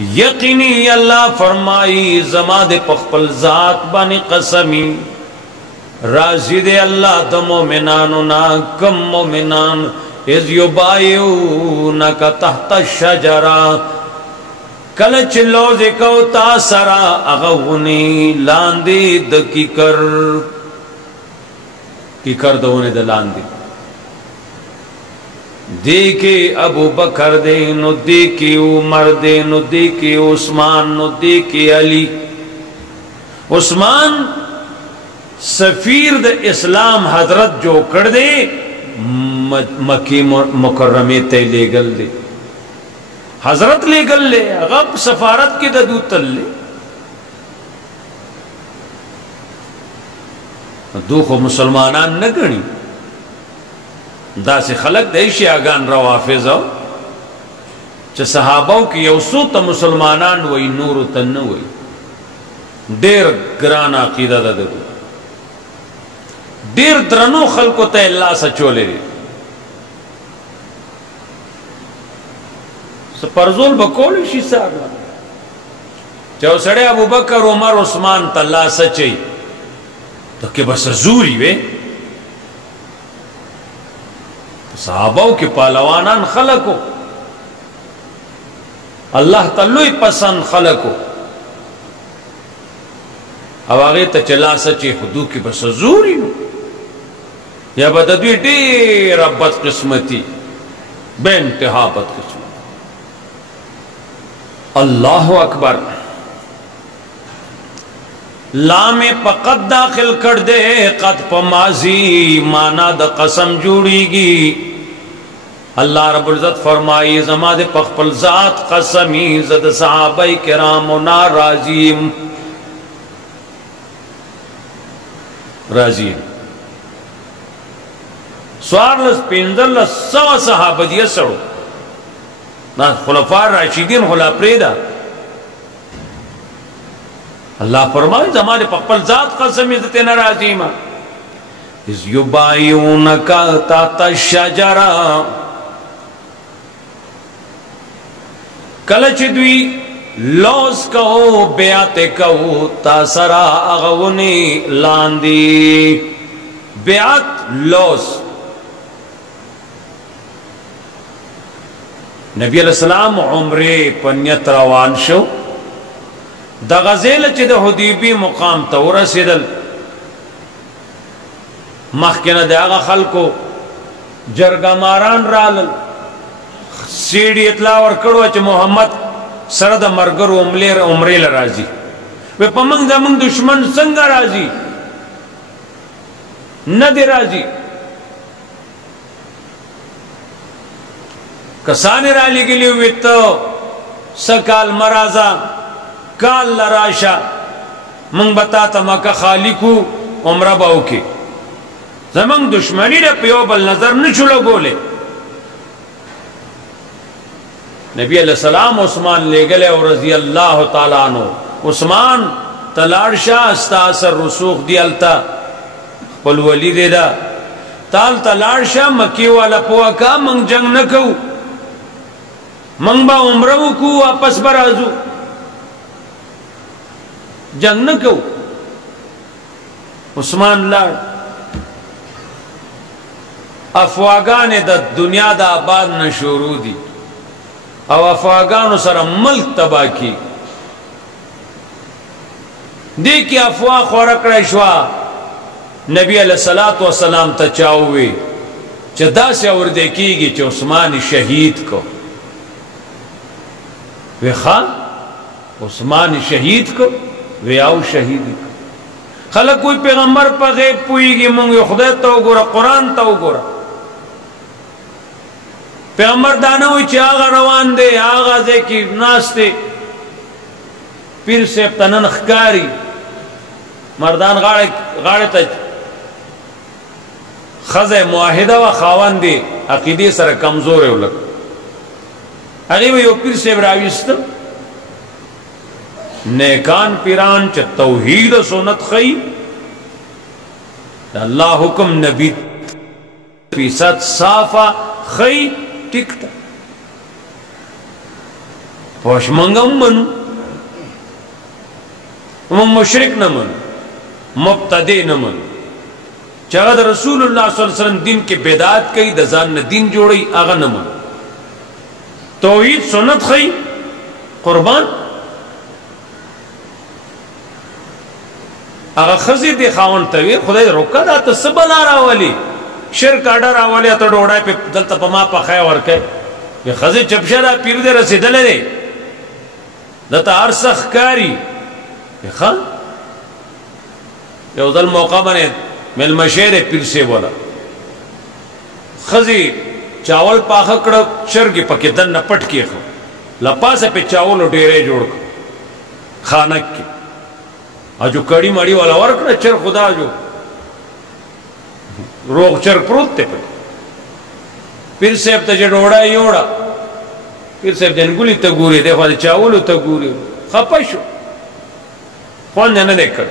यकीनी अल्लाह फरमाई जमा दे पखपल जात बानी कसमी राजी दे अल्लाह द मोमिनानो ना कम मोमिनान इज युबायूनका तहत शजरा कल चिल्लो जिको तासरा अगवनी लांदी द कीकर दोने द लांदी देखे अबू बकर दे नु देखे उमर दे नु देखे उस्मान नु देखे अली। उस्मान सफीर द इस्लाम हजरत जो कर दे मक्की मुकर्रमे ते ले गल दे हजरत ले गल ले अगब सफारत के ददू तल ले दुखो मुसलमानान न गणी दासे खलक देशी आगान रवाफिज च सहाबाओं की यौसू त मुसलमानान वही नूर तन वही देर ग्रान अकीदा ददू देर द्रनो खलको ते अल्लाह सचोले परजोल बकोल शीसा चौ सड़े अबू बकर उमर उस्मान तल्ला सचे तो के बस जूरी वे साहबाओं के पहलवानान खलको अल्लाह तल्लु पसंद खलको अब आगे तो चला सचे खुदू की बस जूरी या बदवी ढेर बदकिस्मती बेइंतहा बदकिस्मती। अल्लाह अकबर लामे पकत दाखिल कर दे कत पमाजी माना द कसम जुड़ीगी। अल्लाह रब्बुल इज्जत फरमाई जमा दे पखपल जात कसमी जद सहाबाई किराम ना राजीम राजीम स्वारलस पिंजल सवा सहाबदिया सड़ो ना खुलफा राशिदीन खुला प्रेदा अल्लाह फरमाए जमाने पकपल जात कसम इज्जत न राजीमा इस युबायूनका ताता शजरा कलच दुई लौस कहो ब्याते कहो तासरा अगवनी लांदी ब्यात लौस नबी अलैहिस्सलाम उम्रे पन्यत रवान शो द गजेल च द हुदीबी मुकाम तौर सिदल मखना दागा खलको जरगा मारान राल सीढ़ी इतला और कड़ो च मोहम्मद सरद मरगर उमरे राजी वे पमंग दमंग दुश्मन संग राजी न दे राजी कसाने राली के लिए तो सकाल मराजा काल लराशा मंग बता तमका खालिकू उमरा बाऊ के जमंग दुश्मनी ने पियो बल नजर न छुलो बोले नबी अलैहिस्सलाम उस्मान ले गले और रजी अल्लाह ताला अन्हु उस्मान तलारशा अस्तासर रसूख दियलता पलवली देदा ताल तलारशा मक्की वाला पोआ का मंग जंग न कहू मंगबा उम्रऊ को वापस बराजू जंग न कहू उस्मान लाड़ अफवागान द दुनिया दा आबाद न शुरू दी और अफवागान सर मुल्क तबाह की देखिए अफवाह खोरक रशवा नबी अलैहिस्सलातु वस्सलाम तचावे चदा से और देखिएगी कि उस्मान शहीद को वे खान उस्मान शहीद को वे आओ शहीद को खलक कोई पैगंबर पर गैब पुईगी मुंगे खुदा तो गोरा कुरान तो गोरा पैगंबर दाना हुई चागा रवान दे आगा दे की नास्ते फिर से तनन खकारी मर्दान गाड़े गाड़े तक खज़े मुआहिदा व खावन दे अकीदे सर कमजोर है लग अरे वो यो फिर से राविस्त नेकान पिरान च तौहीद सुन्नत खई अल्लाह हुक्म नबी फीसद साफा खई टिकता پوش منگم منو من مشرک نہ منو مبتدی نہ منو چاہد رسول اللہ صلی اللہ علیہ وسلم دین کے بیدات کئی دزان نہ دین جوڑی آغا نہ منو توحید سنت خی قربان آغا خزی دی خاون تویر خدای روکا دا تسبلا راولی شرک آڈا راولی اتا ڈوڑای پہ دلتا پا ما پا خی ورکے یہ خزی چپشا دا پیر دے رسیدل دے دتا ارسخ کاری یہ خان یہ ادھل موقع بنے مل مشیر پیر سے بولا خزی چاول پاخا کڑا چرگی پکی دن نپٹ کی خو لپا سے پہ چاول ڈیرے جوڑ کر خانک کی جو کڑی مڑی والا ورکڑا چر خدا جو روغ چر پروت تے پہ پیر صاحب تا جڑوڑا یوڑا پیر صاحب جنگولی تا گوری دے خواہ چاولو تا گوری خپا شو خوان جانا دیکھ کر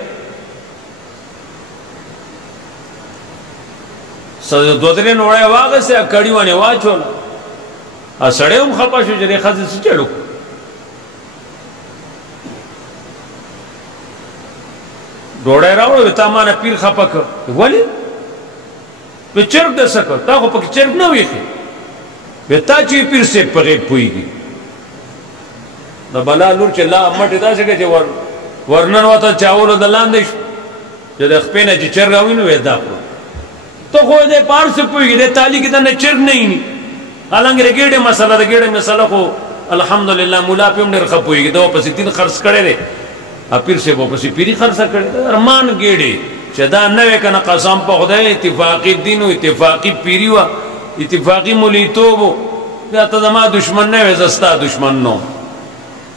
دو ترین وڑے واغ سے کڑی وانے واچولا سڑے ہم خپا شو جرے خزی سے چڑو ڈوڑے راوڑو تا مانا پیر خپا کر ولی وی چرک دے سکر تا خو پاکی چرک نہ ہوئی خی وی تا چوی پیر سے پغیب پوئی گی دا بلا لور چے لا امٹی دا سکے چے ورنن واتا چاولو دلان دیش جو دے خپینا چے چرک آوئی نو وی دا کرو تو خو دے پار سے پوئی گی دے تالی کی تانے چرک نہیں نی حالانگی دے گیڑے مسئلہ دے گیڑے مسئلہ خو الحمدللہ مولا پی ہم دیر خب پوئی گی دو پسی تین خرس کرے دے پیر سے وہ پسی پیری خرسا کرے دے ارمان گیڑے چدا نوے کنا قسم پا خدای اتفاقی دینو اتفاقی پیریو اتفاقی مولیتوبو یا تا دما دشمن نوے زستا دشمن نو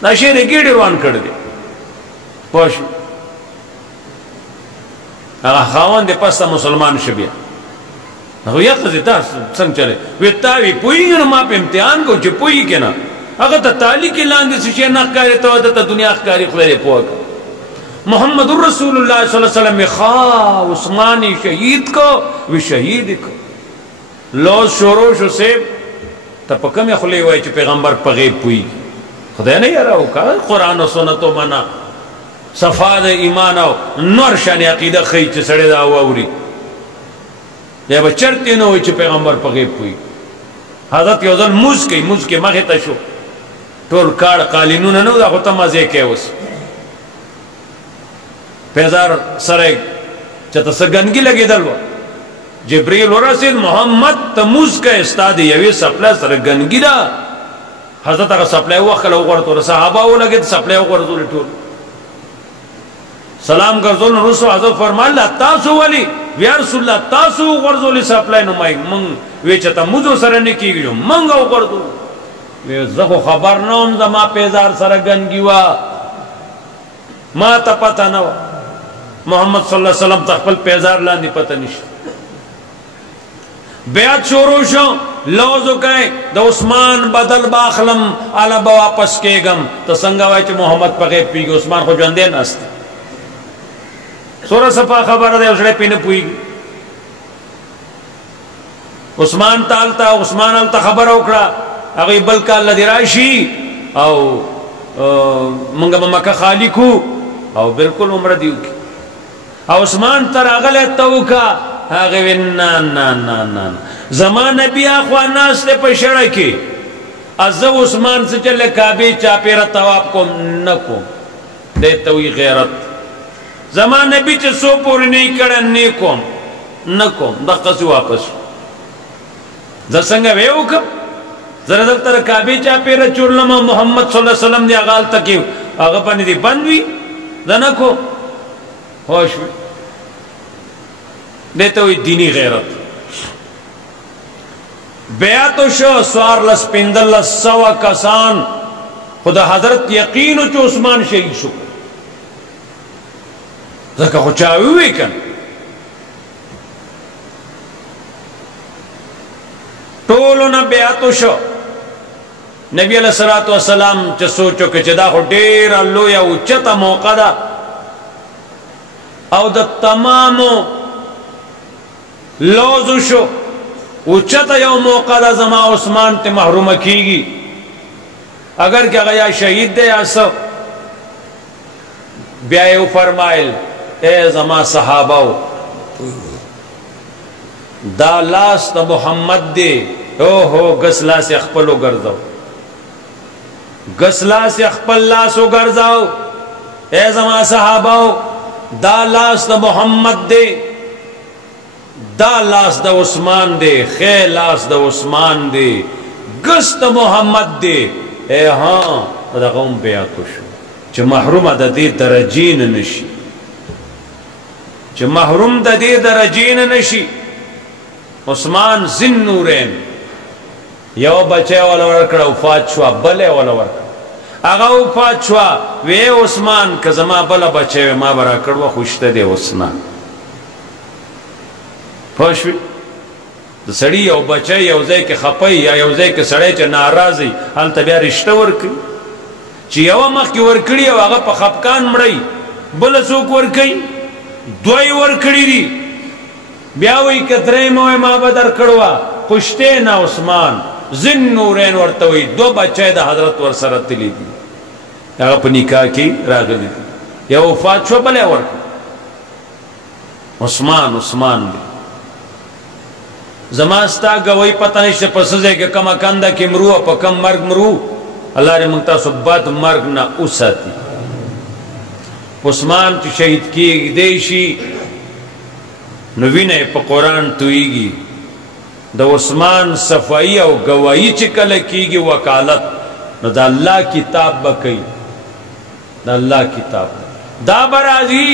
دا شیر گیڑی روان کر دے پوش اگا خواهان دے پستا مسلمان شبیہ اگو یا قضی تا سنگ چلے وی تاوی پوئی گی نو ما پہ امتحان کو چے پوئی کے نا اگر تا تالی کی لاندی سے شیر ناکاری تو تا دنیا اخکاری خدای پوئی کا محمد الرسول اللہ صلی اللہ علیہ وسلم میں خواہ عثمانی شہید کو وی شہید کو لوز شوروش و سیب تا پا کمی خلی ہوئی چی پیغمبر پا غیب پوئی خدا نہیں رہا کہا قرآن و سنتو منا صفاد ایمان و نور شان عقیدہ خی چی سڑے دا آوری یا با چرتی نو ہوئی چی پیغمبر پا غیب پوئی حضرت یوزن موز کے مخی تشو ٹول کار قالینون نو دا خودتا مزے کے اس پیزار سرے چتا سگنگی لگی دلوا جبریل ورسید محمد تموز کا استادی یوی سپلے سرگنگی دا حضرت اگر سپلے وقت لوگورتو صحابہ ہو لگے تو سپلے وقورتو لٹول سلام کرزول رسو حضرت فرما اللہ تاسو ولی وی رسول اللہ تاسو وقورتو لی سپلے نمائی منگ وی چتا موزو سرنکی گیو منگا وقورتو وی زخو خبر نوم زما پیزار سرگنگی وا ما تا پتا نوا محمد صلی اللہ علیہ وسلم تخپل پیزار لاندی پتہ نشت بیعت شروع شو لوزو کہیں دا عثمان بدل باخلم علا بواپس کے گم تا سنگا وائی چھ محمد پغیب پی گی عثمان خو جوندے ناستے سورہ صفا خبر دے اسڑے پینے پوئی گی عثمان تالتا عثمان آلتا خبر اوکڑا اگئی بلکہ اللہ دی راشی او منگا ممکہ خالی کو او بالکل عمر دیو کی عثمان تر اغل توکا اغوی نا زمان نبی آخوان ناس لے پشڑا کی ازو عثمان سے چلے کعبی چاپیر تواب کو نکو دیتوی غیرت زمان نبی چے سو پوری نہیں کرن نکو دقسی واپس زسنگا ویو کب زردل تر کعبی چاپیر چورلما محمد صلی اللہ علیہ وسلم دی اغال تکیو اغا پانی دی بندوی دنکو ہوش دیتا ہوئی دینی غیرت بیعتو شو سوار لس پندل لس سوا کسان خدا حضرت یقینو چو عثمان شہید شو ذکا خو چاوی ہوئی کن ٹولو نا بیعتو شو نبی علیہ السلام چا سوچو کہ چدا خو دیر اللو یا اچتا موقع دا او دا تمامو لوزو شو اچتا یو موقع دا زما عثمان تے محروم کی گی अगर क्या गया शहीद दे या सब ब्याह फरमाइल ए जमा सहाबाओ दा लास द मोहम्मद दे ओ हो गसला से अखपलो गर्जाओ, गसला से अखपल लास हो गर्जाओ ए जमा सहाबाओ दा लास द मोहम्मद दे, दा लास द उस्मान दे, खे लास द उस्मान दे, गस द मोहम्मद दे। ए हाँ रगम बेया कुश च महरूम दे दरजीन नशी, च महरूम दे दरजीन नशी। उस्मान जिन नूरेन यो बचे वाला वर्कड़ा उफात छुआ बले वाला वर्कड़ा आगा उफात छुआ वे उस्मान कजमा बला बचे वे माँ बरा कड़वा खुशते दे उसना फशवी सड़ी यो बचे यौजे के खपई या यौजे के सड़े च नाराजी हाल तबिया रिश्ता वर्की ची यवा मख की वर्कड़ी आगा प खपकान मड़ई बल सूक वर्कई दोई वर्कड़ी दी ब्यावी कतरे मोए माँ बदर कड़वा पुश्ते ना उस्मान जिन नूरेन वर्तवी दो बच्चे दा हजरत वर सरत ली दी अपनी निकाह की रागली थी या वफात छो बले वर्क उस्मान उस्मान दे जमास्ता गवई पता नहीं से पसजे के कम कंदा की मरू अप कम मर्ग मरू अल्लाह रे मुक्ता सुब्बत मर्ग ना उसाती उस्मान की शहीद की देशी नवीने प कुरान तुईगी द उस्मान सफाई और गवाही चिकल कीगी वकालत न द अल्लाह किताब बकई द अल्लाह किताब दा बराजी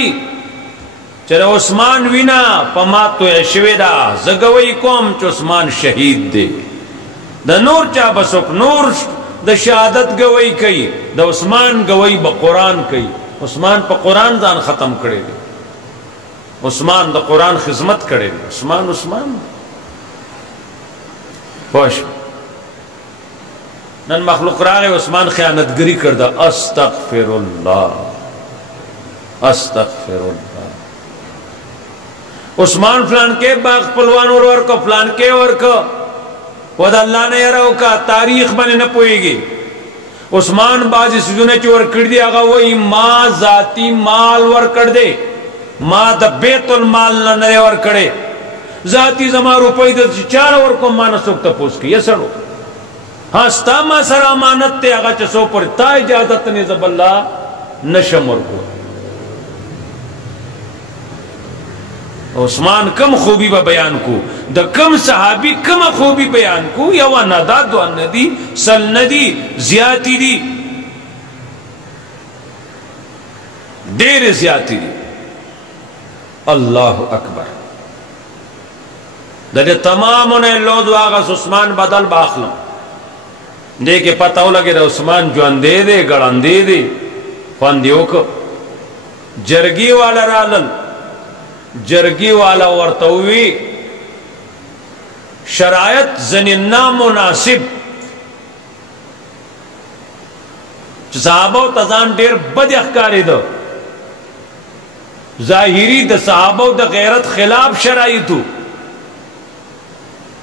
चलो उस्मान विना पमा तो यशवेदा जगवई कौम च उस्मान शहीद दे द नूर चा बसुक नूर द शहादत गवई कई द उस्मान गवई ब कुरान कई उस्मान प कुरान जान खत्म करे दे उस्मान द कुरान खिदमत करे उस्मान उस्मान पोश नन मखलूक रागे उस्मान खयानतगरी कर दा अस्तगफिरुल्लाह अस्तगफिरुल्लाह उस्मान फलान के बाग पलवान और को फलान के और को वद अल्लाह ने यारो का तारीख बने न पोएगी उस्मान बाजी सुजुने चोर कर दिया वही माँ जाती माल वर कर दे माँ द बेतुल माल न नरे वर करे जाती जमा रुपये द चार और को मानस तपोस की ये सड़ो हाँ स्तामा सर अमानत ते आगा चसो पर ता इजाजत ने जबल्ला नशमर को उस्मान कम खूबी बा बयान को द कम सहाबी कम खूबी बयान को या वा नदा दो नदी सल नदी ज्याती दी देर ज्याती दी अल्लाह अकबर दे तमाम ने लो दुआगा उस्मान बदल बाखलम दे के पता हो लगे उस्मान जो दे दे गड़न दे दे फंदियों को जरगी वाला रालन जरगी वाला वर्तवी शरायत जनिन्ना मुनासिब सहाबो तजान डेर बद अखकारी दो जाहिरी द सहाबो द गैरत खिलाफ शराइतु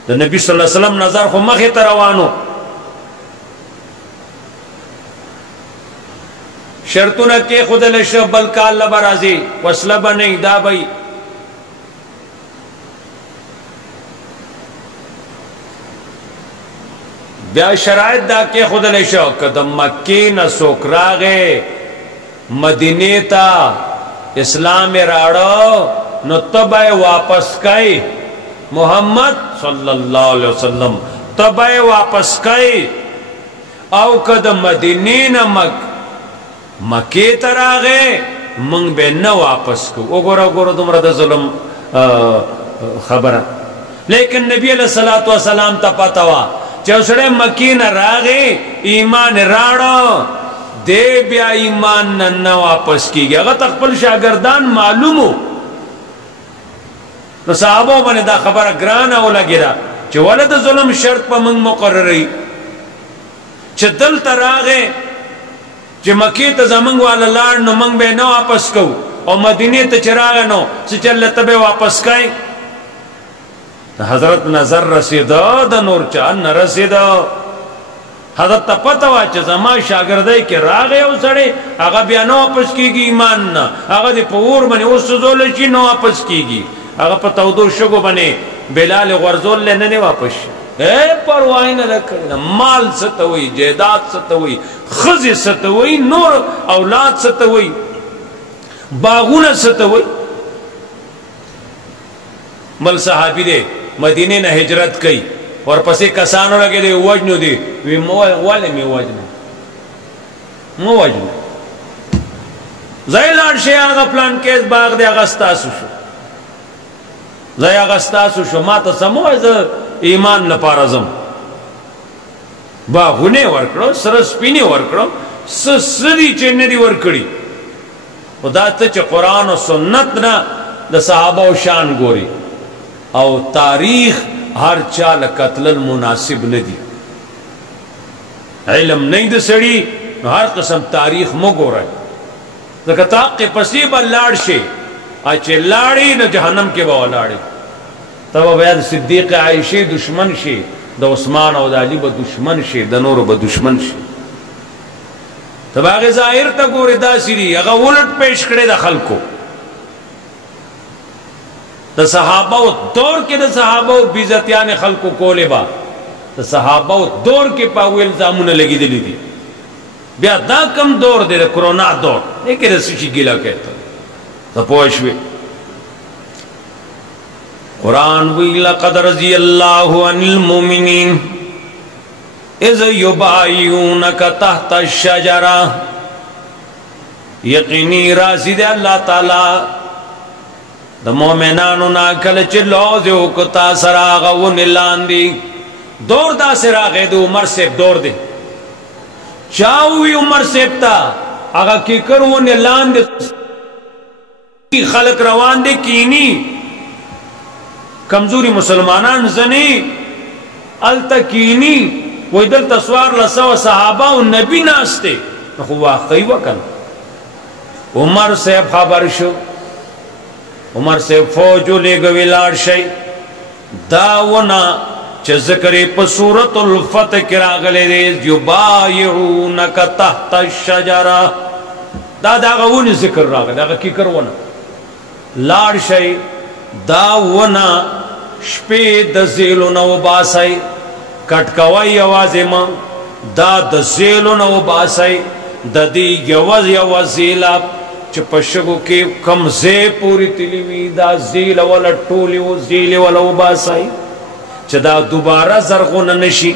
द नबी सल्लल्लाहु अलैहि वसल्लम नजर खो मखे तरवानो शर्तु न के खुद बल काल लबराजी वसलब नहीं दा भाई ब्या शरायत दा के खुद कदम मक्की न सोकरागे मदीने ता इस्लाम राड़ो न तबे वापस कई मोहम्मद सल्लल्लाहु अलैहि वसल्लम तबे वापस कई औ कदम मदीने न मके तरागे मंग बे न वापस को ओ गोरा गोरा तुमरा द जुल्म खबर लेकिन नबी अलैहिस्सलातु वस्सलाम ता पतावा चौसड़े मकी न रागे ईमान राड़ो दे ब्या ईमान न वापस की गया अगर तकबल शागर्दान मालूम हो तो साहबों बने दा खबर ग्रान ओला गिरा च वलद जुल्म शर्त पर मंग मुकर्ररी च दल तरागे च मकी त जमंग वाला लाड़ नो मंग बे न वापस को और मदीने त चरागा नो से चल तबे वापस कई हजरत नजर रसीद द नूर चा न रसीद حضرت ته پته وه چې زما شاګردۍ کې راغی او سړی هغه بیا نه واپس کېږي ایمان نه، هغه دې په اور باندې وسوځولی شي نه واپس کېږي، هغه په تودو شګو باندې بلال غورځولی نه دی واپس شي. پروا یې نه ده کړې. مال څه ته وایي، جایداد څه ته وایي، ښځې څه ته وایي، نور اولاد څه ته وایي، باغونه څه ته وایي. بل صحابي دی مدینې نه هجرت کوي، ورپسې کسانو لګې دی وجنو دی، وی ولې مې وجنه مو وجنه ځای لاړ شئ هغه پلان کیس باغ دی هغه ستاسو شو، ځای هغه ستاسو شو، ما ته څه مه وایه زه ایمان لپاره ځم. باغونه یې ورکړو، سره سپینې ورکړو، څه دي چې نه دي ورکړي. خو دا ته چې قرآن او سنت نه د صحابه شان ګوري او تاریخ هر چا لقتل مناسب نه دي. علم نه د سړي نو هر قسم تاریخ مو ګورئ، ځکه تاقې پسې به لاړ شي، چې لاړې نو جهنم کې به ولاړې. ته به بیا د صدیق عایشې دشمن شي، د عثمان او د علي به دشمن شي، د نورو به دشمن شي. ته به هغې ظاهر ته ګورې داسې دي، هغه ولټ پیش کړی د خلکو. د صحابه دور کې د صحابه بیزتیان خلکو کولې با، د صحابه دور کې پاوې الزامونه لګېدلي دي. بیا دا کم دور دی د کرونا دور، دې کې د څه شي ګیله کوې ته پوه شوې. قرآن وی لقد رضی اللہ عن المؤمنین اذ یبایعونک تحت الشجرہ، یقینی راضی دے اللہ تعالی د مومنانو نا کله چې لوز یو کو تا سره غون لاندې دور دا سره غې د عمر سے دور دی چاوي عمر سے تا هغه کی کرونه لاندې خلق روان دي کینی کمزوری مسلمانان زنی التکینی وې دل تسوار لسو صحابه او نبی ناشته خو واقعي وکړ. عمر سے خبر شو، عمر سے فوج لے گوی لاړ شي داونا چې ذکر په سورۃ الفتح کې راغلی دی یبایعونک تحت الشجره، دا غوونه ذکر راغلی، دا کی کرونه لاړ شي داونا شپې د زیلو نو باسي کټکوي आवाज ما دا د زیلو نو باسي د دې یو زیلا چې پښغو کې کم زی پوری تلی وی دا زیل ولا ټولی او زیل ولا وباسای چې دا دوباره زرغون نشي.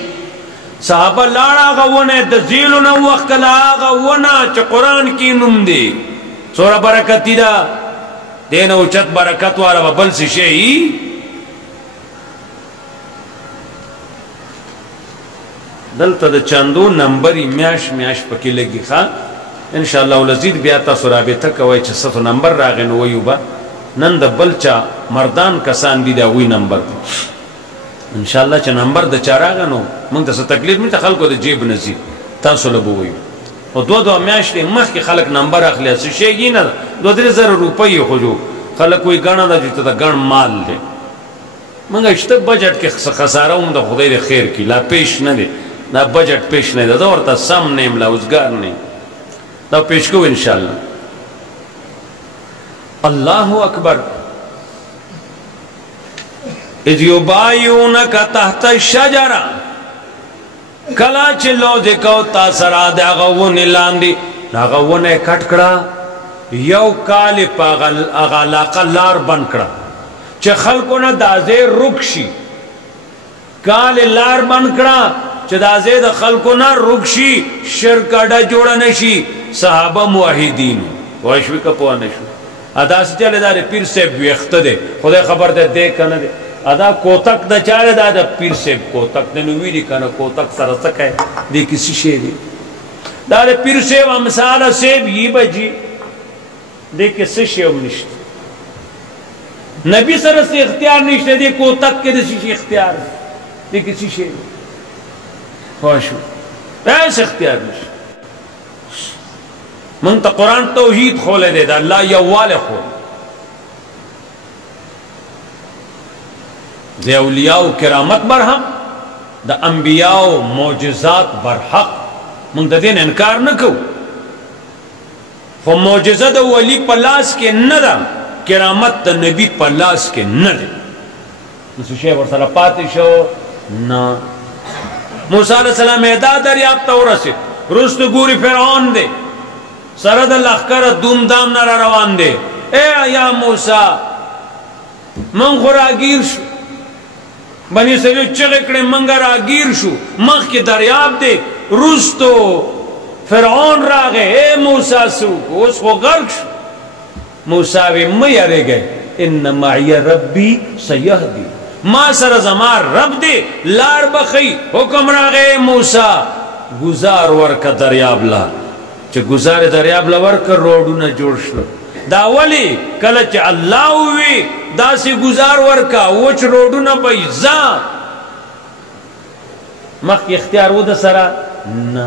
صحابه لاړه غونه د زیل نو وخت لا غونه چې قران کې نوم دی سوره برکت دی دا دین او چت برکت والا بل څه شي. دلته د چاندو نمبر میاش پکې لګي ښا ان شاء الله ولزید بیا تاسو رابطه کوي چې څه نمبر راغی نو ویو با نن د بلچا مردان کسان دي دا وی نمبر دی ان شاء الله چې نمبر د چاراغ نو موږ ته تکلیف می ته خلکو د جیب نزي تاسو له بووي او دوه میاشتې مخکې خلک نمبر اخلي څه شي نه 2-3,000 روپۍ خو جو خلک وی غاڼه د چې ته غاڼ مال دی موږ شته بجټ کې خساره هم د خدای د خیر کې لا پیش نه دی دا بجټ پیش نه دی دا ورته سم نیم لا اوسګار نه دا پیش کو انشاءاللہ. اللہ اکبر. اذ یبایعونک تحت الشجرہ، کلا چې لوز کو تا سره د غوونه لاندې غوونه کټ کړه یو کال پاغل اغلاق لار بن کړه چې خلکو نه دازې رکشي کال لار بن کړه چې دازې د خلکو نه رکشي شرک اډه جوړ نشي. صحابه موحدین واشوی کپو نشو ادا سچله دار پیر صاحب ویخته ده خدای خبر ده دې کنه ده ادا کوتک د چاره ده د پیر صاحب کوتک نه ویری کنه کوتک سره سکه دې کسی شی دی دا د پیر صاحب امثال صاحب یی بجی دې کسی شی هم نشته نبی سره سے اختیار نشته دې کوتک کې د شي اختیار دې کسی شی واشو بس اختیار نشته. من تا قرآن توحید کھولے دے دا اللہ یووالے کھول دے اولیاء و کرامت برہم द अंबियाओ मोजज़ात बरहक मंग द दिन इनकार न को खो मोजज़ा द वली पलास के न दा किरामत द नबी पलास के न दे नसु शेख और सला पाती शो ना मूसा अलैहि सलाम एदा दरियाब तौरसे रुस्त गुरी फिरौन दे सरद लखकर धूमधाम न रवान दे ए या मूसा मंग खुरागीर शु बनी सभी चगड़े मंगर आगीर शु मख के दरियाब दे रुस्तो फिरौन रागे ए मूसा सु उसको गर्क मूसा वे मरे गए इन माया रब्बी सयहदी मां सर जमार रब दे लार बखई हुक्म रागे मूसा गुजार वर का दरियाब ला च गुजार दरियाब ला वर कर रोडू न जोड़ शलो दावली कल च अल्लाह हुई दासी गुजार वर का वोच रोडू न पई जा मख इख्तियार वो दसरा ना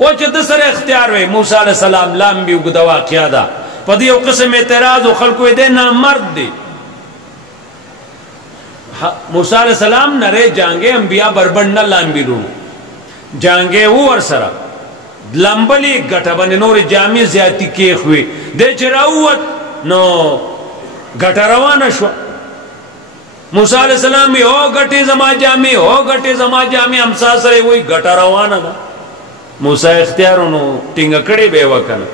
वो च दसरा इख्तियार वे मूसा अलैहि सलाम लाम भी उगदवा किया दा पदी ओ किस्म एतराज ओ खल्को दे ना मर्द दे मूसा अलैहि सलाम नरे जांगे अंबिया बरबंड न लाम भी लू जांगे वो और सरा लंबली गठा बने नोर जामी ज्यादा के हुए दे चरावत नो गठा रवाना शो मूसा अलैहि सलाम हो गटे जमा जामी हो गटे जमा जामी हम सासरे वही गठा रवाना था मूसा इख्तियार नो टिंग कड़े बेवकन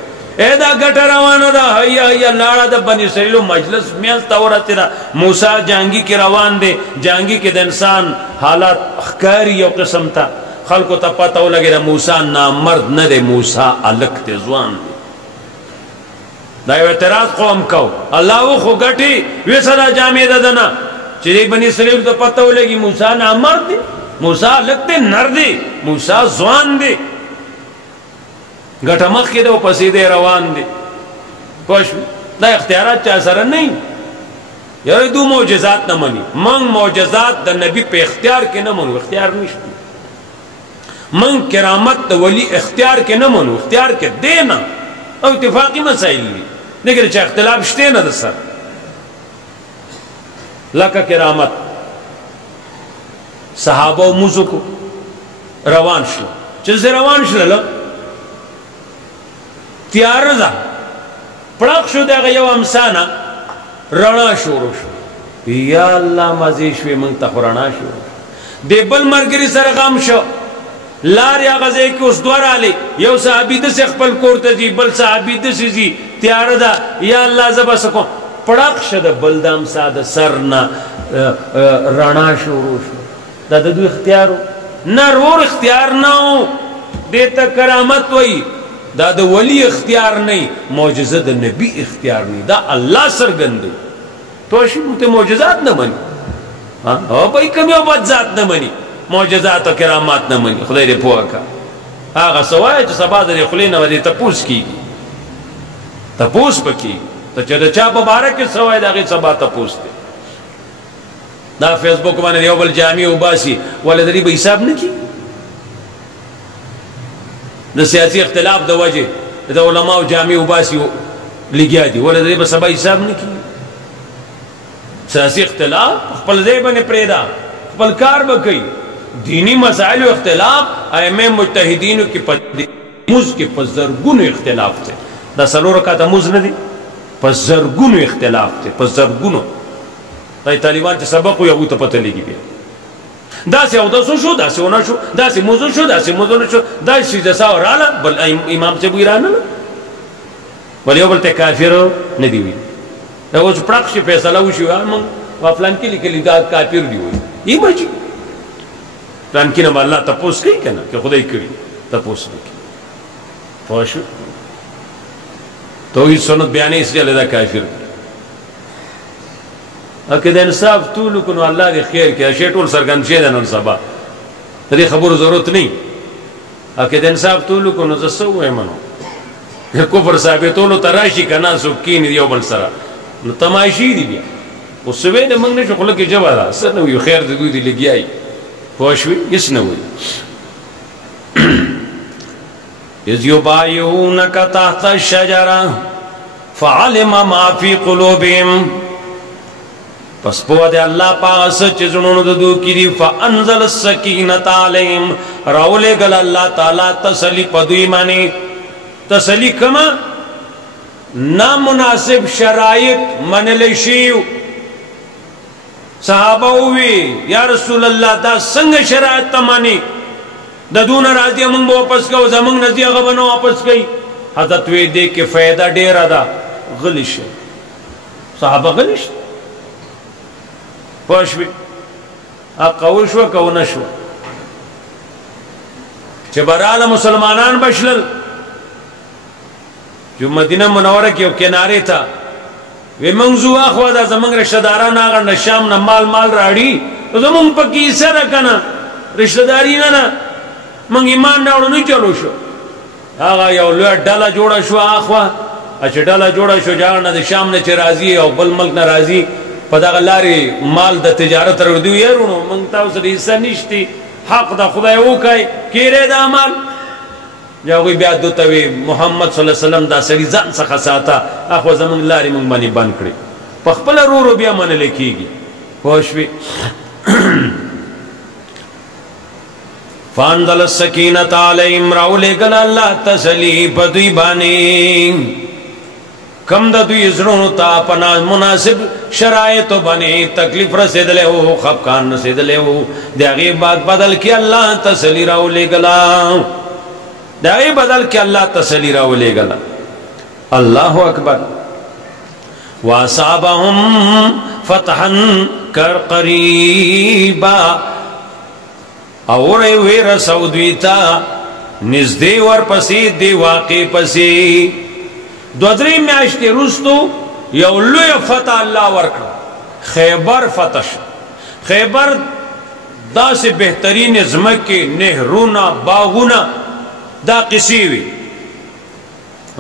एदा गठा रवाना था हैया हैया लाड़ा द बनी इसराइलो मजलिस में तौरा तेरा मूसा जांगी के रवान दे जांगी के इंसान हालात अखकारी और किस्म था खल को तब पता हो लगे मूसा ना मर्द न दे मूसा अलग ते जुआन दायो एतराज कौम को अल्लाह वो खो गठी वे सदा जामे दना चिरे बनी इसराइल तो पता हो लगी मूसा ना मर्द दे मूसा अलग ते नर दे मूसा जुआन दे गठा मख के दो पसीदे रवान दे कोश ना इख्तियारात चा सर नहीं यार दो मौजज़ात न मनी मंग मौजज़ात द नबी पे इख्तियार के न मनु इख्तियार नहीं मंग किरामत वली इख्तियार के न मनु इख्तियार के देना और इत्तिफाकी मसाइल ली लेकिन चाहे इख्तिलाफ शते न दसर लका किरामत सहाबा मुझो को रवान शलो चल से रवान शलो त्यार जा पड़क शो देगा यो हमसाना रणा शोरो शो या अल्लाह मजीश वे मंग तखराना शो देबल मरगरी सरगाम शो लार या गजे के उस द्वारा ले यो साहबी दस अखपल कोरते जी बल साहबी दस जी त्यार दा या अल्लाह जब सको पड़क शद बलदाम साद सरना रणा शोरो शो दा दो इख्तियार न रोर इख्तियार ना हो देता करामत वही दा द वली इख्तियार नहीं मौजज़ा द नबी इख्तियार नहीं दा अल्लाह सरगंद तो अशी मौजज़ात न मनी हाँ भाई कमी बदजात न मनी मौजज़ात और किरामात न मनी खुदा दे पोआ का आगा सवाए जो सबा दे खुले न वदे तपूस की तपूस पकी तो चलो चा मुबारक के सवाए दागे सबा तपूस दे ना फेसबुक माने देवबल जामी उबासी वाले दरी भाई हिसाब न की द सियासी इख्तिलाफ द वजह द उलमा जामी उबासी लिखिया थी वाले दरी बस सबा हिसाब न की सियासी इख्तिलाफ पल दे बने प्रेदा पल कार बकई दीनी मसाइल इख्तिलाफ अइम्मा मुज्तहिदीन की मुझ के पजरगुन इख्तिलाफ थे द सलोर का मुझ न दी पजरगुन इख्तिलाफ थे पजरगुन तालिबान सबक हुआ तो पता लगी भी दासे औदसो शो दासे होना शो दासे मुजो शो दासे मुजो शो दासे जैसा और आला बल इमाम से बुरा ना बल यो बोलते काफिर नहीं दी हुई वो प्रक्ष फैसला हुई हुआ मंग वाफलान के लिए लिदा काफिर दी हुई ये बची प्लान की ना अल्लाह तपोस कही क्या ना कि खुदा ही करी तपोस की फौश तो इस सुन्नत बयान इसलिए लिदा काफिर अकेद इंसाफ तूलू को अल्लाह के खैर के शेटुल सरगन शेदन सबा तेरी खबर जरूरत नहीं अकेद इंसाफ तूलू को नजसो है मनो कुफर साहब तोलो तराशी करना सुकीन दियो बल सरा न तमाशी दी बिया उस सुबह ने मंगने शुक्ल की जवाब सन हुई खैर दी दी लगी आई पोशवी इस न हुई इज़ युबायिऊनका तहता शजरा फ़अलिमा मा फ़ी क़ुलूबिहिम پس پوه دے اللہ پاس چیزنون دو کی دی فانزل السکینت علیہم راولے گل اللہ تعالی تسلی پدوی مانی تسلی کما نامناسب شرائط من لشیو صحابہ ہوئی یا رسول اللہ دا سنگ شرائط تمانی دا دون راضی امنگ با واپس گو زمنگ نزی غبنو واپس گئی حضرت وی دے کے فیدہ ڈیرہ دا غلش صحابہ غلش پوشوی قول شو کو نشو چه برال مسلمانان بشلل جو مدینہ منورہ کی کنارے تھا وی منزو آخوا دا زمان رشتہ داران آگر نشام نمال مال راڑی تو زمان پکی سر کنا رشتہ داری نا منگ ایمان ناوڑو نہیں چلو شو آگا یو لویا ڈالا جوڑا شو آخوا اچھا ڈالا جوڑا شو جاگر نا دا شام نا چه رازی او بل ملک نا رازی پا دا غلاری مال دا تجارت رردیو یارونو منگ تاو سر حصہ نشتی حق دا خدای او کئی کیرے دا مال جاگوی بیاد دو تاوی محمد صلی اللہ علیہ وسلم دا سری زن سا خساتا اخوہ زمان لاری منگ بانی بند کری پخپل رو رو بیا من لکی گی پوشوی فاندل السکینت علیہم راولے گل اللہ تسلی پدوی بانی کم دا دوی ازرونو تا پنا مناسب شرائطو بنی تکلیف رسید لے ہو خفکان رسید لے ہو دیاغی بات بدل کی اللہ تسلی راولے گلا دائی بدل کے اللہ تسلی راولے گلا اللہ اکبر وَأَصَابَهُمْ فَتْحًا قَرِيبًا اور وی رسودویتا نزدی ور پسی دی واقع پسی دودری میاشتی رستو یو لوی فتح اللہ ورکا خیبر فتح خیبر دا سے بہترین ازمکی نہرونا باغونا دا قصیوی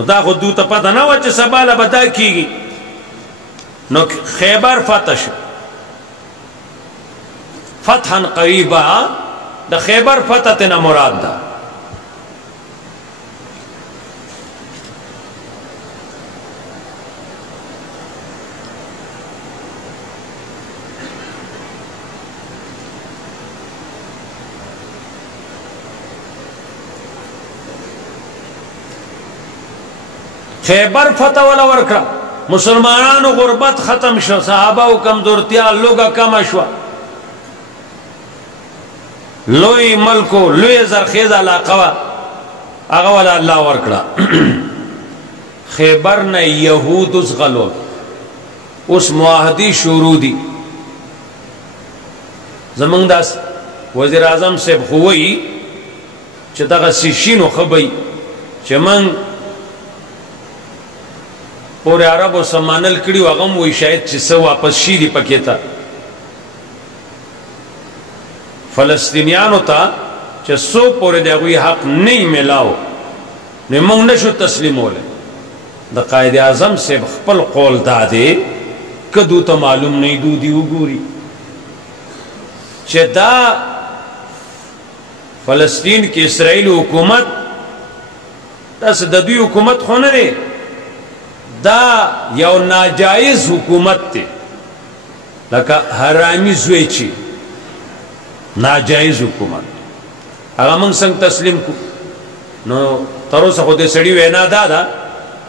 دا خود دو تا پتا نو چه سبالا بدا کی گی نو خیبر فتح فتحا قریبا دا خیبر فتح تینا مراد دا خیبر فتح والا ورکا مسلمانانو غربت ختم شو صحابہ کمزورتیا لوگا کم شو لوی ملکو لوی زرخیز علاقہ اغا والا اللہ ورکڑا خیبر نے یہود اس غلو اس معاہدی شروع دی زمان داس وزیر اعظم سے خوئی چه داغا سیشینو خبئی چه من پورے عرب و سمانل کڑی وغم وی شاید چه سو واپس شیدی پکیتا فلسطینیانو تا چه سو پورے دیگوی حق نہیں ملاو نمونگ نشو تسلیم ہو لے دا قائد اعظم سے خپل قول دادے کدو تا معلوم نہیں دو دیو گوری چه دا فلسطین کی اسرائیل حکومت دا سددوی حکومت خونے دے دا یو ناجائز حکومت تے لکا حرامی زوی چی ناجائز حکومت اگا منگ سنگ تسلیم کو نو ترو سا خود سڑی وینا دادا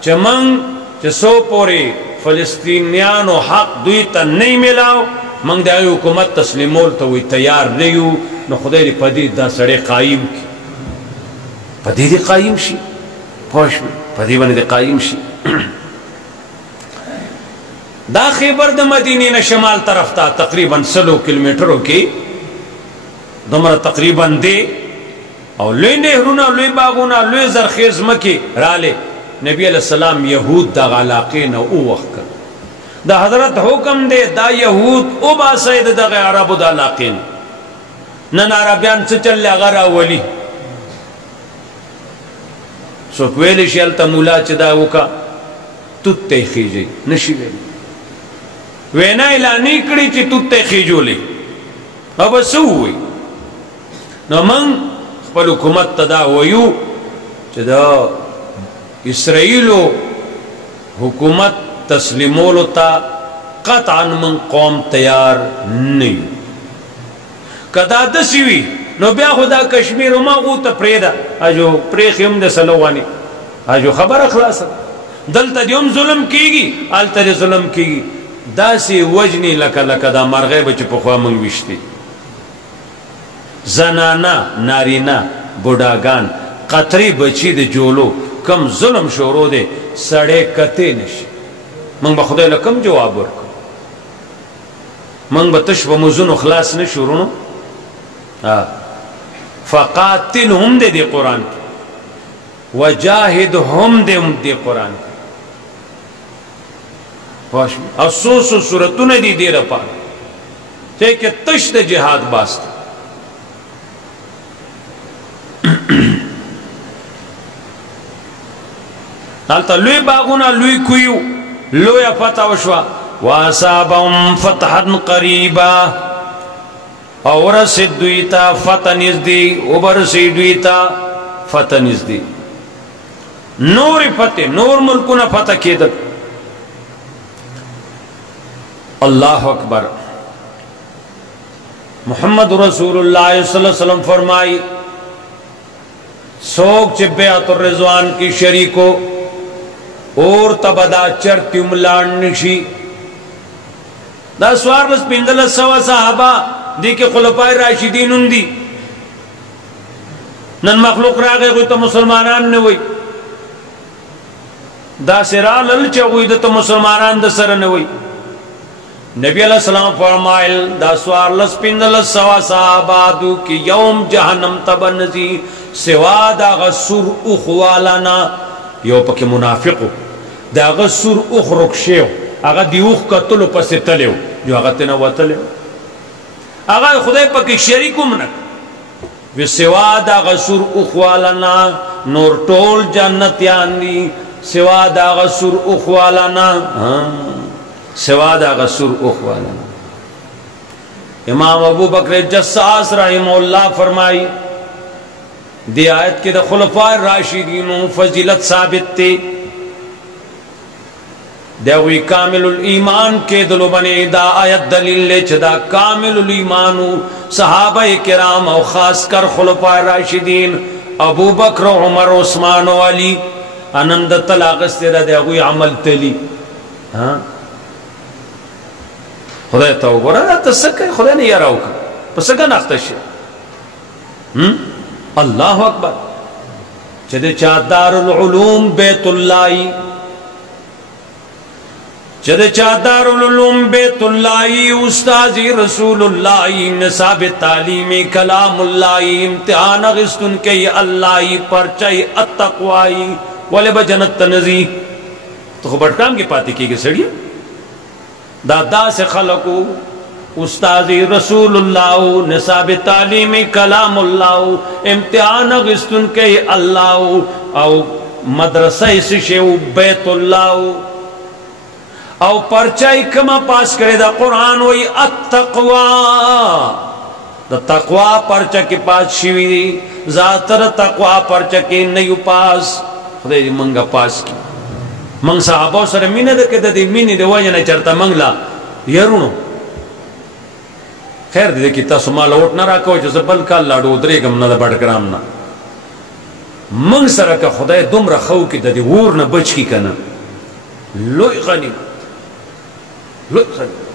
چه منگ چه سو پوری فلسطینیانو حق دوی تا نہیں ملاو منگ دا حکومت تسلیمول تا وی تیار نیو نو خدای دی پدید دا سڑی قائم کی پدید دی قائم شی پوش پدید بانی دی قائم شی دا خیبر دا مدینی نا شمال طرف تا تقریباً 100 کلومیٹروں کی دمرا تقریباً دے اور لوی نہرونا لوی باغونا لوی زرخیز مکی رالے نبی علیہ السلام یہود دا علاقین او وقت کر دا حضرت حکم دے دا یہود او باسید دا غی عرب دا علاقین نن عربیان سے چل لے غر اولی سوکویلی شیلتا مولا چی دا وکا تُتے خیجی نشی ویلی وینا اعلانی کڑی چی تُتے خیجو لی اب سو ہوئی نو من خپل حکومت تدا ویو چی دا اسرائیلو حکومت تسلیمولو تا قطعا من قوم تیار نہیں کدا دسوی نو بیا خدا کشمیر ما غوته پریدا اجو پریخیم د سلوانی اجو خبر اخلاص دلته دیوم ظلم کیږي الته ظلم کیږي داسې وجنی لکه لکه دا مرغې به چې په خوا موږ وشتي زنانا نارینا بوډاګان قطري بچی د جولو کم ظلم شروع دی سړی کته نشي موږ به خدای له کم جواب ورکو موږ به تش په مزونو خلاص نه شورونو فقاتلهم دې قرآن کې وجاهدهم دې قرآن کې او سو صورتونه دي دې لپاره چې کې تش د جهاد باسته دلته لوی باغونه لوی کویو لویه فتح وشوه واصابهم فتحا قریبا او ورسید دوی ته فتح نږدې وبرسید دوی ته فتح نږدې نور فتح نور ملکونه فتح کېدل اللہ اکبر محمد رسول اللہ صلی اللہ علیہ وسلم فرمائی سوک چھ بیعت الرضوان کی شریکو اور تبدا چرتی ملان نشی دا سوار بس پندل سوا صحابہ دی کے خلفاء راشدین اندی نن مخلوق راگے کوئی تو مسلمانان نوئی دا سرال الچوئی دا تو مسلمانان دا سر نوئی نبی علیہ السلام فرمائل دا سوار لس پندل سوا صحابادو کی یوم جہنم تبنزی سوا دا غصور اخوالانا یو پاک منافقو دا غصور اخ رکشیو اگا دی اخ کتلو پس تلیو جو اگا تنوہ تلیو اگا خدای پاک شریکو منک وی سوا دا غصور اخوالانا نور ٹول جنتیان دی سوا دا غصور اخوالانا سوا دا غصور اخوالانا امام ابو بکر جساس رحمہ اللہ فرمائی دی آیت کے دا خلفاء راشدین فضیلت ثابت تے دیوی کامل الایمان کے دلو بنے دا آیت دلیل لے چدا کامل الایمانو صحابہ کرام او خاص کر خلفاء راشدین ابو بکر عمر عثمان و علی انند طلاقست دا دیوی عمل تلی خدای تو گورا دا تسکا خدای نے یراو کا پسکا ناختش اللہ اکبر چدے چاہ دار العلوم بیت اللہ چدے چاہ دار العلوم بیت اللہ استاذی رسول اللہ نصاب تعلیم کلام اللہ امتحان غستن کی اللہ پرچائی التقوائی والے بجنت تنزی تو خبر کام کی پاتی کی گئے سڑی دادا سے خلقو استاذی رسول اللہ نصاب تعلیم کلام اللہ امتحان غستن کے اللہ او مدرسہ سشے بیت اللہ او پرچائی کما پاس کرے دا قرآن وی التقوی دا تقوی پرچا کی پاس شوی دی ذاتر تقوی پرچا کی نیو پاس خدای دی منگا پاس کی منگ صحابہ سر مینہ دا کتا دی مینی دی وجنہ چرتا منگلا یرونو خیر دی کی تاسو مال اوٹ نہ راکو جسے بلکا لاڑو درے گم نہ بڑکرام نہ منگ سر کا خدای دم رخو کی دا دی وور نہ بچ کی کنا لوئی غنی لوئی غنی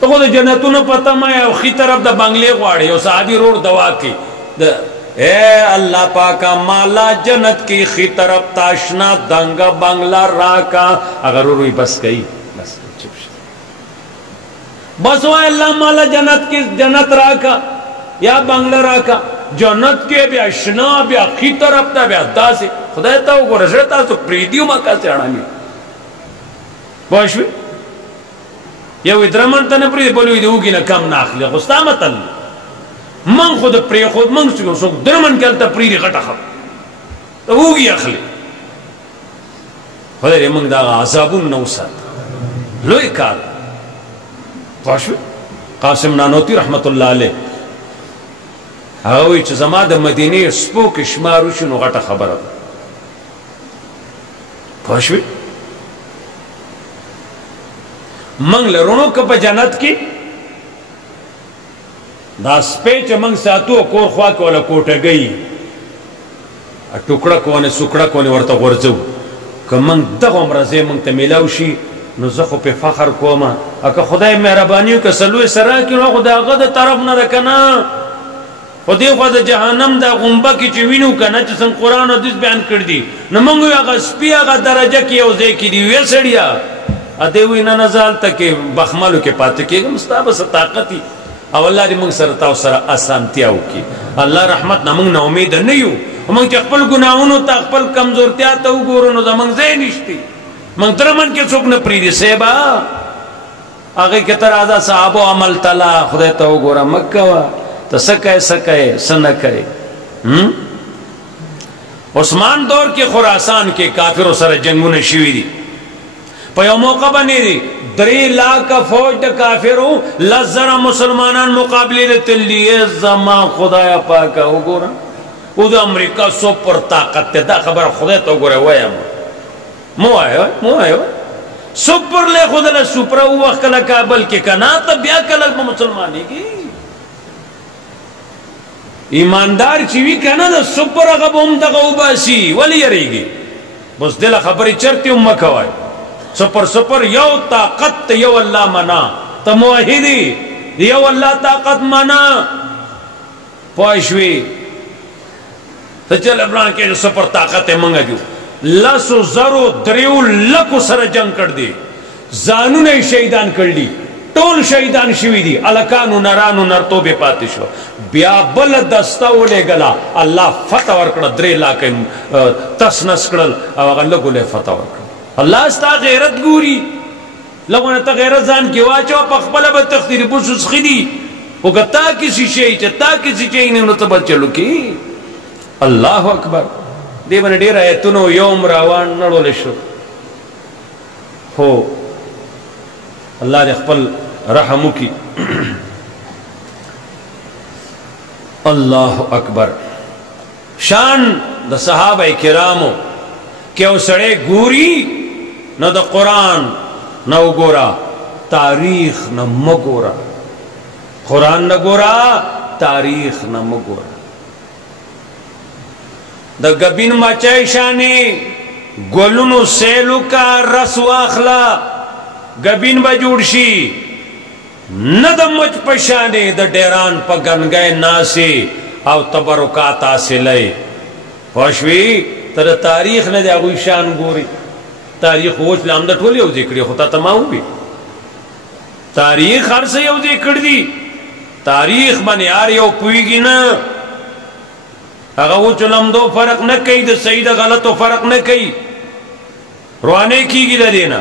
تو خود جنتو نہ پتا میں خی طرف دا بنگلے غواڑی او صحابی روڑ دوا کی اے اللہ پاکا مالا جنت کی خی طرف تاشنا دنگا بنگلا راکا اگر روی بس گئی بس چپ شد بس وہ اللہ مالا جنت کی جنت راکا یا بنگلا راکا جنت کے بیا شنا بیا خی طرف تا بیا دا سے خدای تاو کو رشتا تو پریدیو مکا سے اڑانی باشوی یو ادرمان تا نپرید بولوی دو گی نکم ناخلی غستا مطل من خود پری خود من سکو سوک درمان کلتا پریدی غٹا خب تو گی اخلی خدای ری منگ دا عذابون نوسات لوی کار باشوی قاسم نانوتی رحمت اللہ علیہ هاوی چه زما د مدینه سپوک شمارو شنو غټه خبره پښوی मंग लरुणो के पे जन्नत की दा स्पेच मंग सातु कोर ख्वा को वाला कोटे गई टुकड़ा कोने सुकड़ा कोने वर्ता वर्जो कमंग दगो मरजे मंग ते मिलावशी नो زخو पे फखर कोमा अका खुदाई मेहरबानियों के सलुए सरा कि नो खुदा गद तरफ न रखना खुदे खुदा जहन्नम दा गुंबा की चिविनु कना जसन कुरान हदीस बयान कर दी न मंगो या स्पिया का दर्जा की ओजे की दी वे सड़िया अदे हुई न नजाल तक बखमलु के पाते के मुस्ताब ताकती अल्लाह दी मंग सरता सरा आसानतियाओ की अल्लाह रहमत न मंग न उम्मीद नहीं हो मंग चखपल गुनाहों ता खपल कमजोरतिया तो गोरो न मंग जे निश्ती मंग तरमन के सुख न प्रीति सेबा आगे के तराजा साहबो अमल तला खुदा तो गोरा मक्का तो सके सन करे उस्मान दौर के खुरासान के काफिरों सर जंगू ने शिविरी पयो मौका बने दी 3 लाख का फौज द काफिरों लजरा मुसलमानान मुकाबले ले तिल्लिए जमा खुदाया पाका हो गोरा उधर अमेरिका सुपर ताकत ते दा खबर खुदा तो गोरा वया मो आयो सुपर ले खुदा ले सुपर हुआ कला काबल के कना तब ब्या कला मुसलमानी की ईमानदार चीवी कहना ना सुपर अगबोम तक उबासी वली यरेगी बस दिल खबरी चरती उम्मा खवाए सुपर यो ताकत यो अल्लाह मना तमोहिदी यो अल्लाह ताकत मना पौशवी तो चल अबरान के जो सुपर ताकत है मंगा जो लसो जरो द्रेउ लको सर जंग कर दी जानू ने शहीदान कर ली टोल शहीदान शिवी दी अलकानु नरानु नरतो बे पातिशो ब्या बल दस्ता ओले गला अल्लाह फतह वरकड़ 3 लाख तस नस कड़ल अल्लाह गोले फतह वरकड़ अल्लाह स्ता गैरत गुरी लोगों ने गैरत जान के वाचो पखबल ब तखदीर बुस खिदी वो गता किसी शे चता किसी शे ने तो बचलु की अल्लाह अकबर देवन डेरा है तुनो यौम रावान नड़ोले शो हो अल्लाह ने खपल रहमु की अल्लाह अकबर शान द सहाबा किरामो के सड़े गुरी न द कुरान न गोरा तारीख न मगोरा कुरान न गोरा तारीख न मगोरा द गबिन मचाई शानी गोलुनु सेलु का रसवाखला गबिन बजूड़शी न द मुझ पशाने द डेरान पगन गए नासे आव तबरुकात आसिले पशवी तर तारीख न जागु शान गोरी तारीख होच लाम द ठोली हो जिकड़ी होता तमाऊ भी तारीख हर से हो जिकड़ दी तारीख बन यार यो पुईगी ना अगर वो चलम दो फर्क न कही द सही द गलत तो फर्क न कही रोने की गिरा देना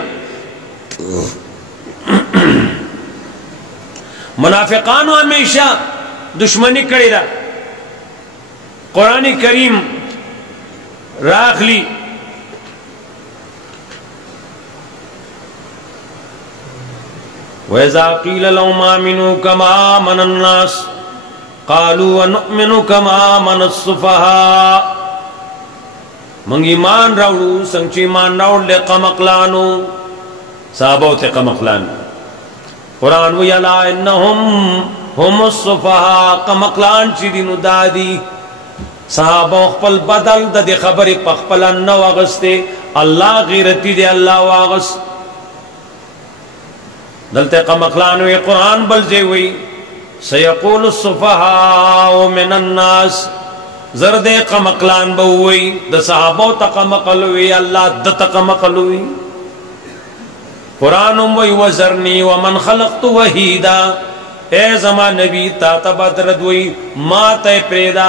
मुनाफिकान हमेशा दुश्मनी करे रा कुरान करीम राख ली वैज़ा क़ील लहुम आमिनू कमा आमनन नास क़ालू अनुमिनु कमा आमनस सुफ़हा मंग ईमान रावड़ू संची ईमान रावड़ ले कमकलानो साहबो ते कमकलान कुरान वो यला इन्नहुम हुमुस सुफ़हा कमकलान चिदिनु दादी साहबो खपल बदल द खबर पखपल न वागस्ते अल्लाह गिरती दे अल्लाह वागस दलते कमकलान वे कुरान बल जे हुई सयक़ूलु सुफ़हा मिनन नास जरदे कमकलान बहुई द साहबो तकमकल हुई अल्लाह द तकमकल हुई कुरान वही वज़रनी व मन खलक़तु वहीदा ए जमा नबी ता बदरद हुई माँ तय पैदा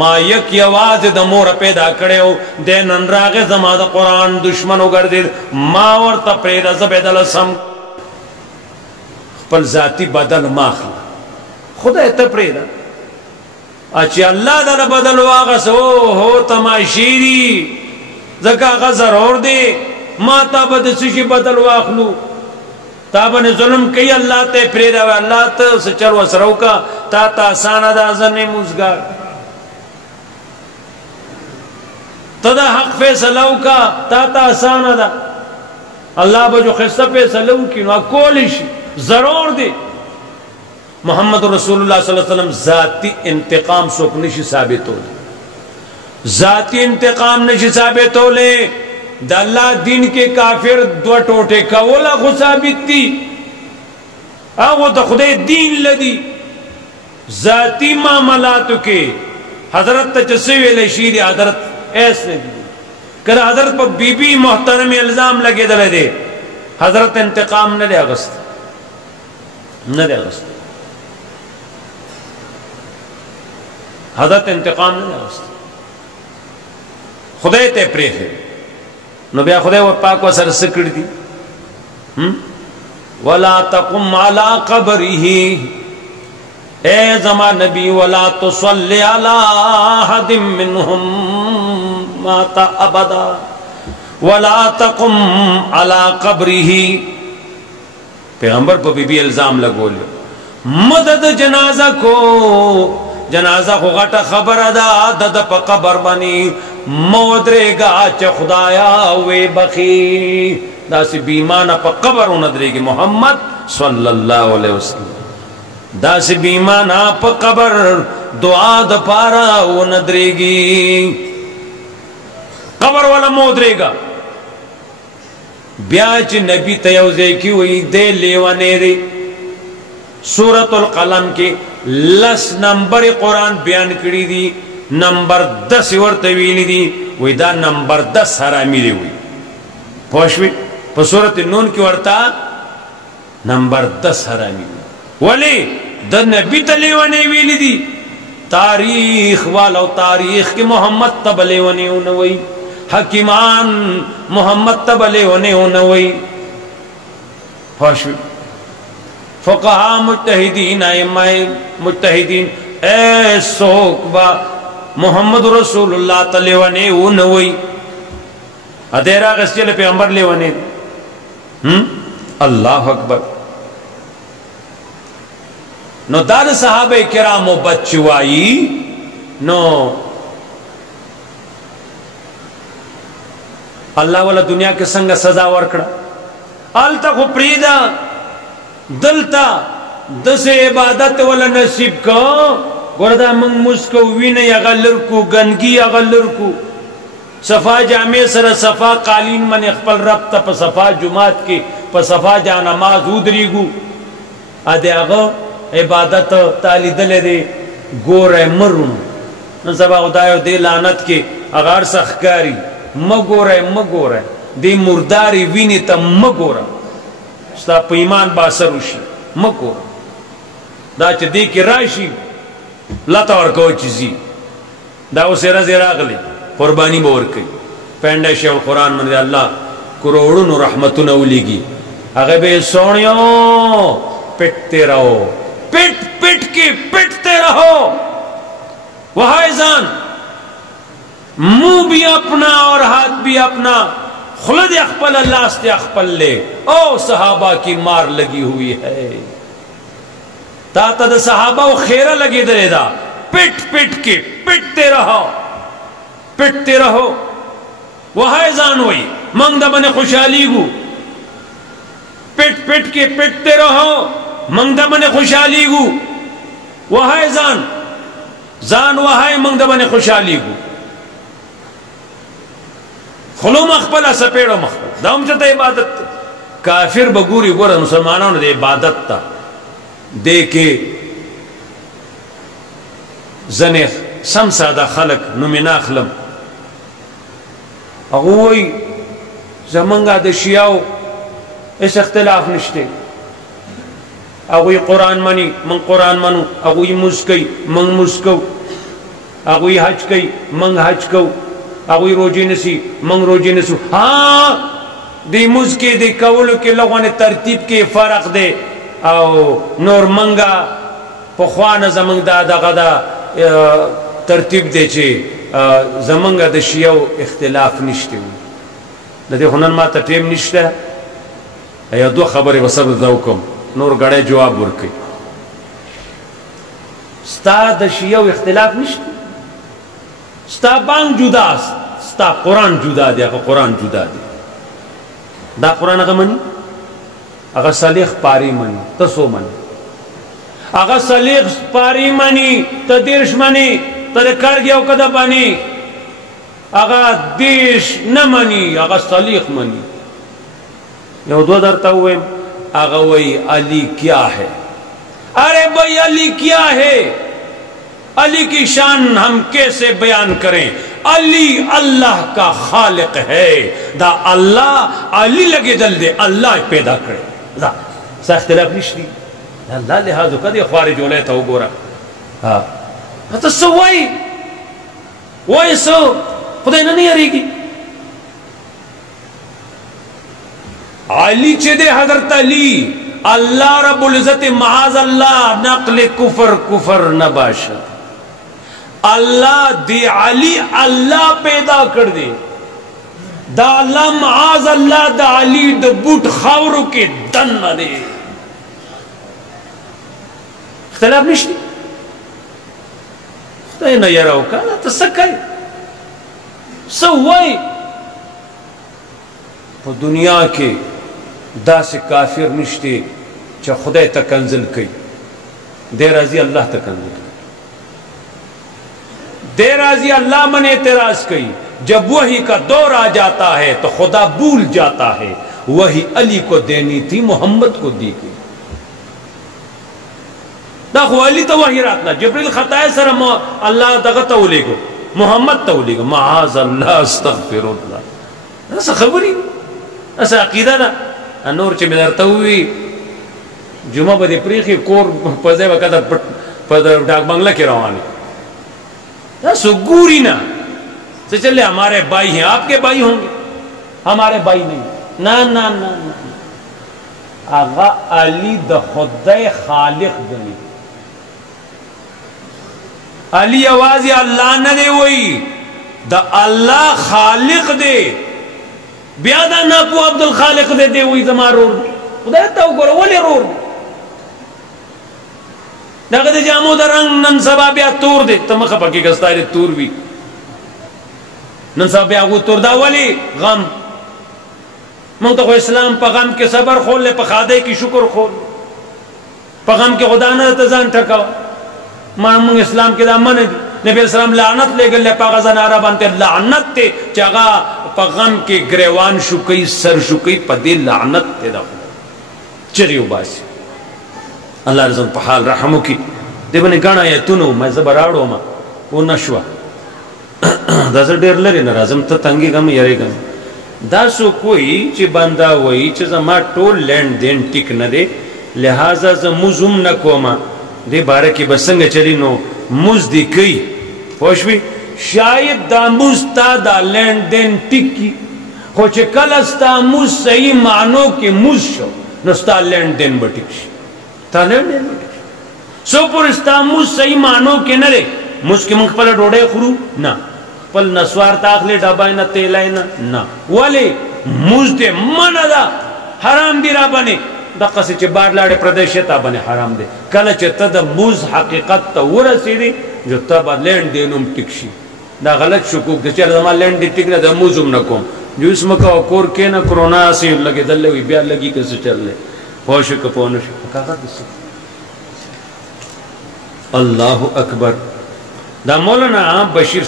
माँ यक आवाज द मोर पैदा करे हो दे ननरागे जमा द कुरान दुश्मन उगर दे माँ और त पैदा जबेदल सम पल जाती बदल माखला खुदा त पैदा अच्छी अल्लाह दल बदल वागस हो तमाशीरी जका गजर और दे माता बद सुशी बदल वाखलू ताबने जुल्म कई अल्लाह ते प्रेरा अल्लाह ते सचर वसरौ का ता साना दाजने मुजगार तदा हक फैसलाउ का ता साना दा اللہ بجو خصہ فیصلہ کی نو کولیش ضرور دے محمد رسول اللہ صلی اللہ علیہ وسلم ذاتی انتقام سوک نشی ثابت ہو لے ذاتی انتقام نشی ثابت ہو لے دا اللہ دین کے کافر دو ٹوٹے کولا خو ثابت تی آگو دا خدای دین لدی ذاتی معاملاتو کے حضرت تا چسوی لشید حضرت ایسے دی کہ حضرت پا بی بی محترم الزام لگے دلے دے حضرت انتقام نہ دے اغسط نہ دے اغسط حضرت انتقام نہ دے اغسط خدای تے پریخے نو بیا خدای و پاک و سر سکڑ دی وَلَا تَقُمْ عَلَىٰ قَبْرِهِ اے زمان نبی وَلَا تُصَلِّ عَلَىٰ أَحَدٍ مِّنْهُمْ مَاتَ أَبَدًا وَلَا تَقُمْ عَلَىٰ قَبْرِهِ پیغمبر پہ بی بی الزام لگو لے مدد جنازہ کو جنازہ کو غٹا خبر ادا دد پا قبر بنی مودرے گا چا خدایا وے بخی دا سی بیمانہ پا قبر ندرے گی محمد صلی اللہ علیہ وسلم دا سی بیمانہ پا قبر دعا دا پارا ندرے گی قبر والا مودرے گا بیاچ نبی تیوزے کی ہوئی دے لیوانے دے سورة القلم کے لس نمبر قرآن بیان کری دی نمبر 10 ورطویلی دی وی دا نمبر 10 حرامی دی ہوئی پوشوی پا سورة النون کی ورطا نمبر 10 حرامی دی ولی دا نبی تلیوانے ویلی دی تاریخ والا تاریخ کی محمد تبلیوانے انوی حکیمان محمد تبلے ہونے ہونوئی فقہا مجتہدین ائمہ مجتہدین اے سوکبا محمد رسول اللہ تلے ہونے ہونوئی ادھیرا غسیل پیغمبر لے ہونے اللہ اکبر نو دار صحابہ کرامو بچوائی نو اللہ والا دنیا کے سنگ سزا ورکڑا آلتا خو پریدا دلتا دس عبادت والا نصیب کا گردہ منگ مسکو وین اغلر کو گنگی اغلر کو صفا جامع سر صفا قالین من اخپل ربتا پا صفا جماعت کی پا صفا جانماز ادری گو آدھے آغا عبادت تالی دلے دے گور مرون نصبا خدایو دے لانت کے اغار سخکاری مگو رہے دی مرداری وینی تا مگو رہا ستا پیمان باسر روشی مگو رہا دا چا دی کی راشی لطا ورکو چیزی دا اسے رضی راغلی قربانی بورکی پینڈا شیع القرآن من دی اللہ کروڑن رحمتون اولیگی اگر بے سونیو پٹتے رہو پٹ کے پٹتے رہو وحائزان منہ بھی اپنا اور ہاتھ بھی اپنا خلد اخپل اللہ سے اخپل لے او صحابہ کی مار لگی ہوئی ہے تا تد صحابہ و خیرہ لگی دلے دا پٹ کے پٹتے رہو وحائزان ہوئی منگ دا بنے خوشحالی گو پٹ کے پٹتے رہو منگ دا بنے خوشحالی گو وحائزان زان وحائی منگ دا بنے خوشحالی گو خلو مخبلا سپیڑو مخبلا دا ہم چاہتا عبادت کافر بگوری گورا مسلمانوں نے دے عبادت تا دے کے زنیخ سم سادہ خلق نمنا خلم اگوئی زمانگا دے شیعو اس اختلاف نشتے اگوئی قرآن منی من قرآن منو اگوئی مسکی من مسکو اگوئی حج کئی من حج کو اگوی روجی نسی منگ روجی نسو ہاں دی مز کے دی کولو کے لوگوں نے ترتیب کے فرق دے او نور منگا پخوان زمنگ دا غدا ترتیب دے چھے زمنگا دا شیعو اختلاف نشتے ہوئی دا دی خونن ما تا ٹیم نشتے یا دو خبری بسر دوکم نور گڑے جواب ورکی ستا دا شیعو اختلاف نشتے ستا بانگ جدا ستا قرآن جدا دیا قرآن جدا دیا دا قرآن اگا منی اگا صلیخ پاری منی تسو منی اگا صلیخ پاری منی تا دیرش منی تا کر گیا کدا بانی اگا دیش نمانی اگا صلیخ منی یو دو درتا ہوئے اگا وی علی کیا ہے ارے بھائی علی کیا ہے علی کی شان ہم کیسے بیان کریں علی اللہ کا خالق ہے دا اللہ علی لگے دل دے اللہ پیدا کرے دا سا اختلاف نشتی اللہ لحاظ کا دے خوارج ہو لے تھا وہ گورا تو سو وہی سو خدا انہا نہیں آرے گی علی چے دے حضرت علی اللہ رب العزت معاذ اللہ نقل کفر نباشد اللہ دی علی اللہ پیدا کر دے دا اللہ معاذ اللہ دا علی دا بوٹ خاورو کے دن نہ دے اختلاف نشتی خدای نہ یراو کا تا سکای سوائی پا دنیا کے دا سے کافر نشتی چا خدای تا کنزل کئی دے رازی اللہ تا کنزل کئی دے رازی اللہ من اعتراض کئی جب وہی کا دور آ جاتا ہے تو خدا بھول جاتا ہے وہی علی کو دینی تھی محمد کو دی گئی دیکھو علی تو وہی راتنا جبریل خطائے سر اللہ دغا تولے گو محمد تولے گو معاذ اللہ استغفر اللہ ایسا خبری ایسا عقیدہ دا نور چے مدرتا ہوئی جمعہ بدے پریخی کور پزے وقت پدر ڈاک بنگلہ کی روانی سو گوری نا سے چلے ہمارے بھائی ہیں آپ کے بھائی ہوں گے ہمارے بھائی نہیں نا نا نا آغا علی دا خدای خالق دنی علی آوازی اللہ نہ دے وہی دا اللہ خالق دے بیادا ناپو عبد الخالق دے دے وہی زمان رور دے خدا تاو کرو ولی رور دے ناگا دے جامو دا رنگ نن سبا بیا تور دے تمخ پاکی کستا دے تور بھی نن سبا بیا گو تور دا ولی غم منگتا خو اسلام پا غم کے صبر خول لے پا خادے کی شکر خول پا غم کے خدا نہ تزان ٹھکاو منگ اسلام کے دا من دی نبی اسلام لعنت لے گلے پا غزان عرب انتے لعنت تے چاگا پا غم کے گریوان شکئی سر شکئی پا دے لعنت تے دا چریو باسی اللہ رضا پا حال رحمو کی دے بنے گانا یا تنو میں زبراڑو ما وہ نشوا دا سر دیر لرے نرازم تا تنگی گم یرے گم دا سو کوئی چی بندہ وئی چی زما ٹول لینڈ دین ٹک نہ دے لہذا زموزم نکو ما دے بارے کی بسنگ چلی نو موز دی کئی پوشوی شاید دا موز تا دا لینڈ دین ٹک کی خوچے کل استا موز صحیح معنو کے موز شو نستا لینڈ دین بٹک شی تا لینڈ دین بٹک شی سو پر استا موز صحیح معنو کے نہ دے موز کے منگ پل ڈوڑے خورو نا پل نسوار تاخلے ڈبائی نا تیلائی نا ولی موز دے من دا حرام دی را بنے دقا سے چے بار لارے پردیشتا بنے حرام دے کل چے تا دا موز حقیقت تا ورسی دے جو تا با لینڈ دینم ٹک شی دا غلط شکوک دے چل زمان لینڈ دی ٹک نا دا موزم نکوم جو اس مکا وکور کے نا کرونا سے لگے دلے ہوئی بیار لگی کسے چل لے پوشی کپونشی کاغا دسو اللہ اکبر دا مولانا بشیر